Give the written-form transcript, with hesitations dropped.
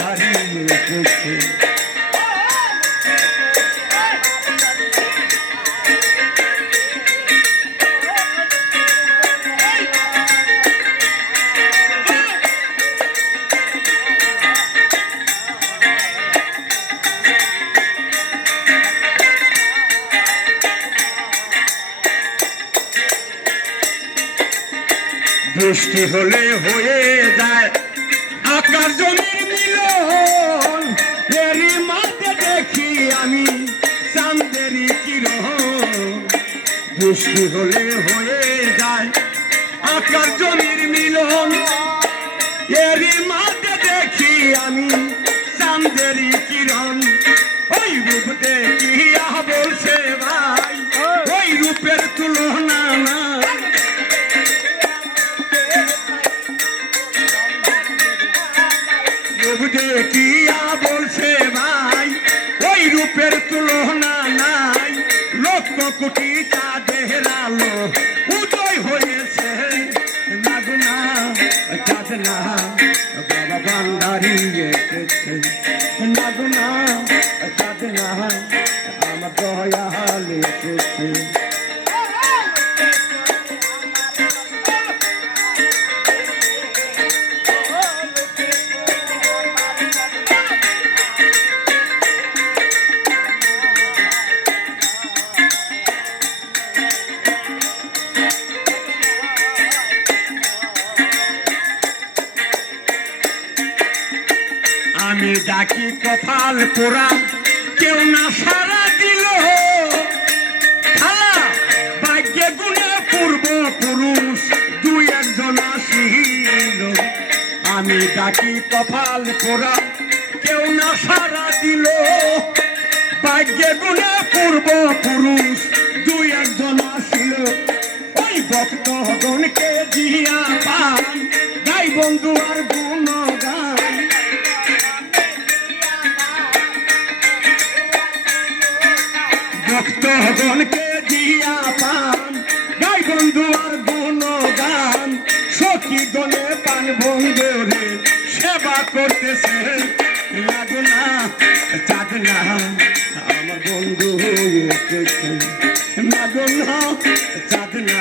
হারিয়ে এসেছে। বৃষ্টি হলে হয়ে যায় আকাশ জমির মিলন, এরই মাঝে দেখি আমি চাঁদেরই কিরণ। বৃষ্টি হলে হয়ে যায় আকাশ জমির মিলন, এরই মাঝে দেখি আমি চাঁদেরই কিরণ। ওই রূপ দেখিয়া বলছে ভাই ওই রূপের তুলনা না। দেখিয়া বলছে ভাই ওই রূপের তুলনা নাই, লক্ষ কোটি চাঁদের আলো উদয় হয়েছে নাগুনা চাঁদ না বাবা বান্দারি এসেছে নাগুনা চাঁদ না আমার দয়াল এসেছে। আমি ডাকি কপাল পোড়া কেউ না সারা দিল, খালা ভাগ্যে গুণে পূর্ব পুরুষ দুই একজন আসিল। আমি ডাকি কপাল পোড়া কেউ না সারা দিল, ভাগ্যে গুণে পূর্ব পুরুষ দুই একজন আসিল। ওই ভক্তগণকে দিয়া পান গাই বন্ধু আর গুণগান। ভক্তগণকে দিয়া পান গাই বন্ধু আর গুণগান। সখী গণে পান বন্ধুরে সেবা করতেছে লাগুনা চাঁদ না আমার বন্ধু এসেছে লাগুনা চাঁদ না